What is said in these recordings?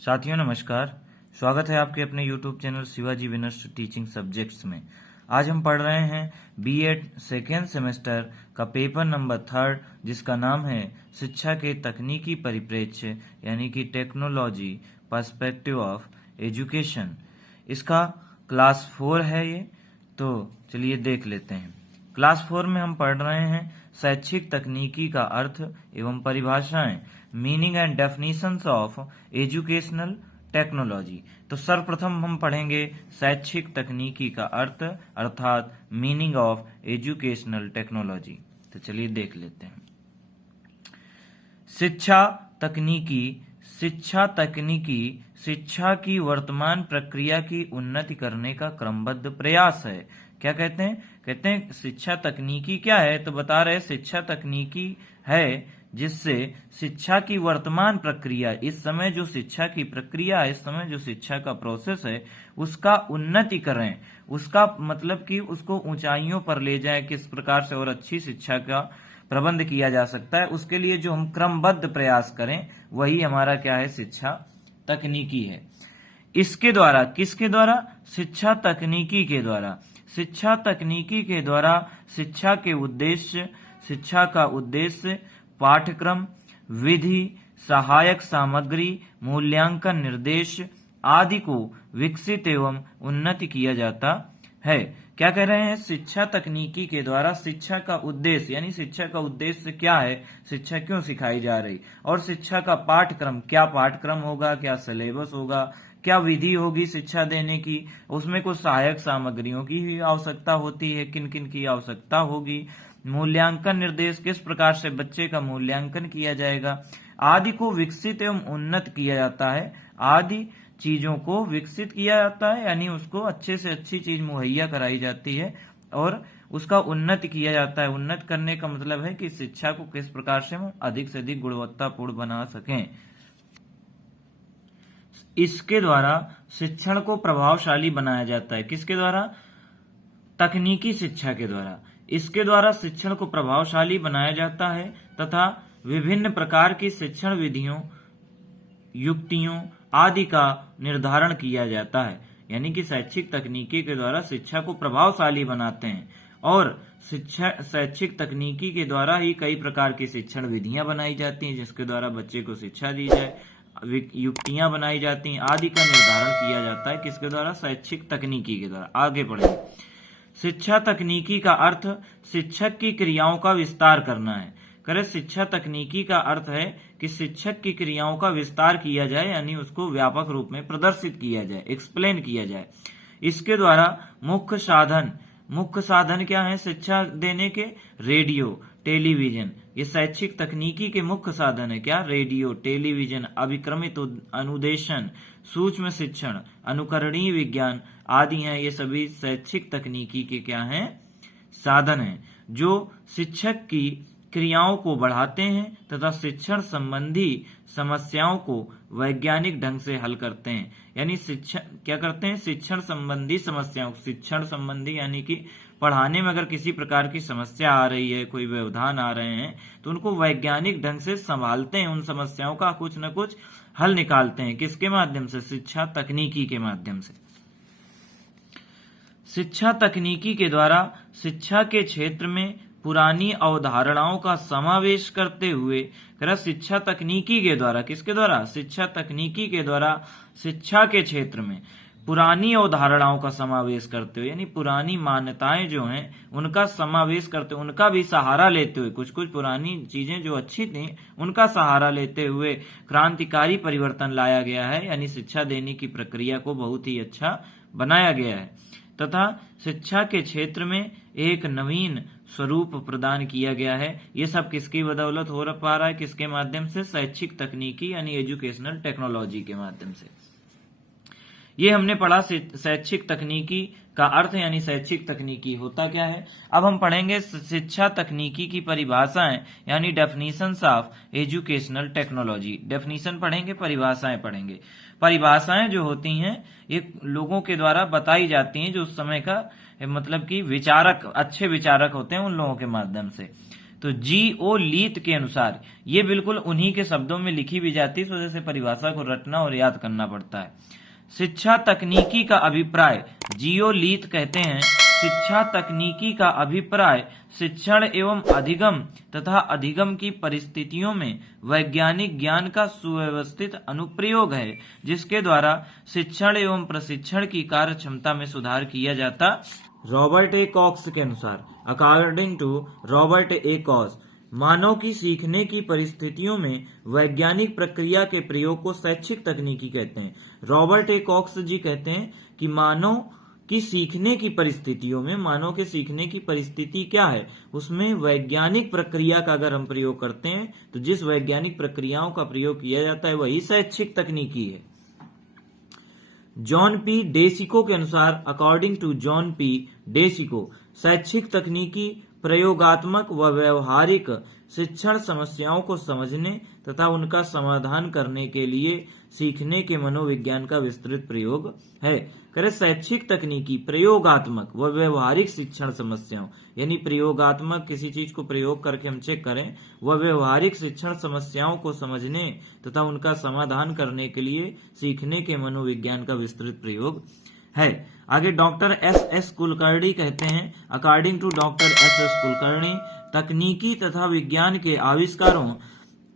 साथियों नमस्कार। स्वागत है आपके अपने YouTube channel Shivaji winners teaching subjects में। आज हम पढ़ रहे हैं बीएड सेकेंड सेमेस्टर का पेपर नंबर 3 जिसका नाम है शिक्षा के तकनीकी परिप्रेक्ष्य यानी कि टेक्नोलॉजी पर्सपेक्टिव ऑफ एजुकेशन। इसका क्लास 4 है ये, तो चलिए देख लेते हैं। क्लास 4 में हम पढ़ रहे हैं शैक्षिक तकनीकी का अर्थ एवं परिभाषाएं, meaning and definitions of educational technology. तो सर्वप्रथम हम पढ़ेंगे शैक्षिक तकनीकी का अर्थ अर्थात मीनिंग ऑफ एजुकेशनल टेक्नोलॉजी। तो चलिए देख लेते हैं। शिक्षा तकनीकी शिक्षा की वर्तमान प्रक्रिया की उन्नति करने का क्रमबद्ध प्रयास है। क्या कहते हैं? कहते हैं शिक्षा तकनीकी क्या है, तो बता रहे शिक्षा तकनीकी है जिससे शिक्षा की वर्तमान प्रक्रिया, इस समय जो शिक्षा की प्रक्रिया है, इस समय जो शिक्षा का प्रोसेस है उसका उन्नति करें, उसका मतलब कि उसको ऊंचाइयों पर ले जाएं, किस प्रकार से और अच्छी शिक्षा का प्रबंध किया जा सकता है, उसके लिए जो हम क्रमबद्ध प्रयास करें वही हमारा क्या है, शिक्षा तकनीकी है। इसके द्वारा, किसके द्वारा? शिक्षा तकनीकी के द्वारा। शिक्षा तकनीकी के द्वारा शिक्षा का उद्देश्य पाठ्यक्रम, विधि, सहायक सामग्री, मूल्यांकन निर्देश आदि को विकसित एवं उन्नति किया जाता है। क्या कह रहे हैं? शिक्षा तकनीकी के द्वारा शिक्षा का उद्देश्य, यानी शिक्षा का उद्देश्य क्या है, शिक्षा क्यों सिखाई जा रही, और शिक्षा का पाठ्यक्रम, क्या पाठ्यक्रम होगा, क्या सिलेबस होगा, क्या विधि होगी शिक्षा देने की, उसमें कुछ सहायक सामग्रियों की भी आवश्यकता होती है, किन किन की आवश्यकता होगी, मूल्यांकन निर्देश, किस प्रकार से बच्चे का मूल्यांकन किया जाएगा, आदि को विकसित एवं उन्नत किया जाता है। आदि चीजों को विकसित किया जाता है यानी उसको अच्छे से अच्छी चीज मुहैया कराई जाती है और उसका उन्नति किया जाता है। उन्नत करने का मतलब है कि शिक्षा को किस प्रकार से हम अधिक से अधिक गुणवत्तापूर्ण बना सकें। इसके द्वारा शिक्षण को प्रभावशाली बनाया जाता है। किसके द्वारा? तकनीकी शिक्षा के द्वारा। इसके द्वारा शिक्षण को प्रभावशाली बनाया जाता है तथा विभिन्न प्रकार की शिक्षण विधियों, युक्तियों आदि का निर्धारण किया जाता है। यानी कि शैक्षिक तकनीकी के द्वारा शिक्षा को प्रभावशाली बनाते हैं और शैक्षिक तकनीकी के द्वारा ही कई प्रकार की शिक्षण विधियां बनाई जाती हैं जिसके द्वारा बच्चे को शिक्षा दी जाए, युक्तियां बनाई जाती हैं, आदि का निर्धारण किया जाता है। किसके द्वारा? शैक्षिक तकनीकी के द्वारा। आगे पढ़ेंगे। शिक्षा तकनीकी का अर्थ शिक्षक की क्रियाओं का विस्तार करना है। करे शिक्षा तकनीकी का अर्थ है कि शिक्षक की क्रियाओं का विस्तार किया जाए, यानी उसको व्यापक रूप में प्रदर्शित किया जाए, एक्सप्लेन किया जाए। इसके द्वारा मुख्य साधन क्या है शिक्षा देने के? रेडियो, टेलीविजन, ये शैक्षिक तकनीकी के मुख्य साधन है। क्या? रेडियो, टेलीविजन, अभिक्रमित अनुदेशन, सूक्ष्म शिक्षण, अनुकरणीय विज्ञान आदि हैं। ये सभी शैक्षिक तकनीकी के क्या हैं? साधन हैं जो शिक्षक की क्रियाओं को बढ़ाते हैं तथा शिक्षण संबंधी समस्याओं को वैज्ञानिक ढंग से हल करते हैं। यानी शिक्षण क्या करते हैं? शिक्षण संबंधी समस्याओं, शिक्षण संबंधी यानी कि पढ़ाने में अगर किसी प्रकार की समस्या आ रही है, कोई व्यवधान आ रहे हैं, तो उनको वैज्ञानिक ढंग से संभालते हैं, उन समस्याओं का कुछ न कुछ हल निकालते हैं। किसके माध्यम से? शिक्षा तकनीकी के माध्यम से। शिक्षा तकनीकी के द्वारा शिक्षा के क्षेत्र में पुरानी अवधारणाओं का समावेश करते हुए शिक्षा तकनीकी के द्वारा, किसके द्वारा? शिक्षा तकनीकी के द्वारा शिक्षा के क्षेत्र में पुरानी अवधारणाओं का समावेश करते हुए, यानी पुरानी मान्यताएं जो हैं उनका समावेश करते हुए, उनका भी सहारा लेते हुए, कुछ कुछ पुरानी चीजें जो अच्छी थी उनका सहारा लेते हुए क्रांतिकारी परिवर्तन लाया गया है। यानी शिक्षा देने की प्रक्रिया को बहुत ही अच्छा बनाया गया है तथा शिक्षा के क्षेत्र में एक नवीन स्वरूप प्रदान किया गया है। ये सब किसकी बदौलत हो पा रहा है? किसके माध्यम से? शैक्षिक तकनीकी यानी एजुकेशनल टेक्नोलॉजी के माध्यम से। ये हमने पढ़ा शैक्षिक तकनीकी का अर्थ, यानी शैक्षिक तकनीकी होता क्या है। अब हम पढ़ेंगे शिक्षा तकनीकी की परिभाषाएं यानी definitions of educational technology. Definition पढ़ेंगे, परिभाषाएं पढ़ेंगे। परिभाषाएं जो होती हैं ये लोगों के द्वारा बताई जाती हैं जो उस समय का मतलब कि विचारक, अच्छे विचारक होते हैं, उन लोगों के माध्यम से। तो G.O. लीत के अनुसार, ये बिल्कुल उन्हीं के शब्दों में लिखी भी जाती है, इस वजह से परिभाषा को रटना और याद करना पड़ता है। शिक्षा तकनीकी का अभिप्राय, G.O. लीत कहते हैं, शिक्षा तकनीकी का अभिप्राय शिक्षण एवं अधिगम तथा अधिगम की परिस्थितियों में वैज्ञानिक ज्ञान का सुव्यवस्थित अनुप्रयोग है, जिसके द्वारा शिक्षण एवं प्रशिक्षण की कार्य क्षमता में सुधार किया जाता। रॉबर्ट ए कॉक्स के अनुसार, according to Robert A Cox, मानव की सीखने की परिस्थितियों में वैज्ञानिक प्रक्रिया के प्रयोग को शैक्षिक तकनीकी कहते हैं। रॉबर्ट ए कॉक्स जी कहते हैं कि मानव की सीखने की परिस्थितियों में, मानव के सीखने की परिस्थिति क्या है, उसमें वैज्ञानिक प्रक्रिया का अगर हम प्रयोग करते हैं तो जिस वैज्ञानिक प्रक्रियाओं का प्रयोग किया जाता है वही शैक्षिक तकनीकी है। जॉन पी डेसिको के अनुसार, अकॉर्डिंग टू जॉन पी डेसिको, शैक्षिक तकनीकी प्रयोगात्मक व व्यवहारिक शिक्षण समस्याओं को समझने तथा उनका समाधान करने के लिए सीखने के मनोविज्ञान का विस्तृत प्रयोग है। करें शैक्षिक तकनीकी प्रयोगात्मक व व्यवहारिक शिक्षण समस्याओं, यानी प्रयोगात्मक किसी चीज को प्रयोग करके हम चेक करें, व व्यवहारिक शिक्षण समस्याओं को समझने तथा उनका समाधान करने के लिए सीखने के मनोविज्ञान का विस्तृत प्रयोग है। आगे डॉक्टर एस कुलकर्णी कहते हैं, according to doctor S Kulkarni, तकनीकी तथा विज्ञान के आविष्कारों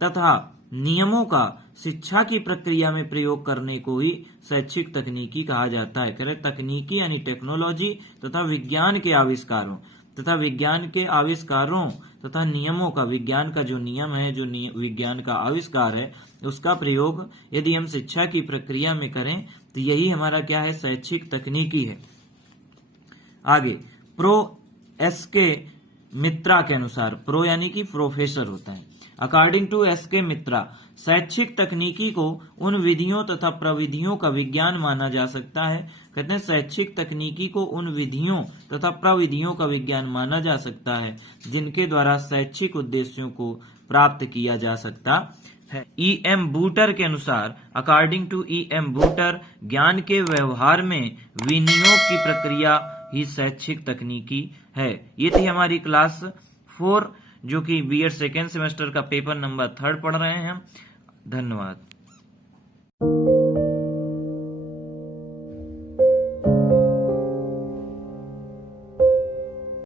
तथा नियमों का शिक्षा की प्रक्रिया में प्रयोग करने को ही शैक्षिक तकनीकी कहा जाता है। करें तकनीकी यानी टेक्नोलॉजी तथा विज्ञान के आविष्कारों तथा नियमों का, विज्ञान का जो नियम है, जो विज्ञान का आविष्कार है, उसका प्रयोग यदि हम शिक्षा की प्रक्रिया में करें तो यही हमारा क्या है, शैक्षिक तकनीकी है। आगे प्रो एस के मित्रा के अनुसार, प्रो यानी कि प्रोफेसर होता है, अकॉर्डिंग टू एस के मित्रा, शैक्षिक तकनीकी को उन विधियों तथा प्रविधियों का विज्ञान माना जा सकता है। कहते हैं शैक्षिक तकनीकी को उन विधियों तथा प्रविधियों का विज्ञान माना जा सकता है जिनके द्वारा शैक्षिक उद्देश्यों को प्राप्त किया जा सकता है। E.M. बूटर के अनुसार, अकॉर्डिंग टू E.M. बूटर, ज्ञान के व्यवहार में विनियोग की प्रक्रिया ही शैक्षिक तकनीकी है। ये थी हमारी क्लास 4 जो कि बीएड सेकेंड सेमेस्टर का पेपर नंबर 3 पढ़ रहे हैं हम। धन्यवाद।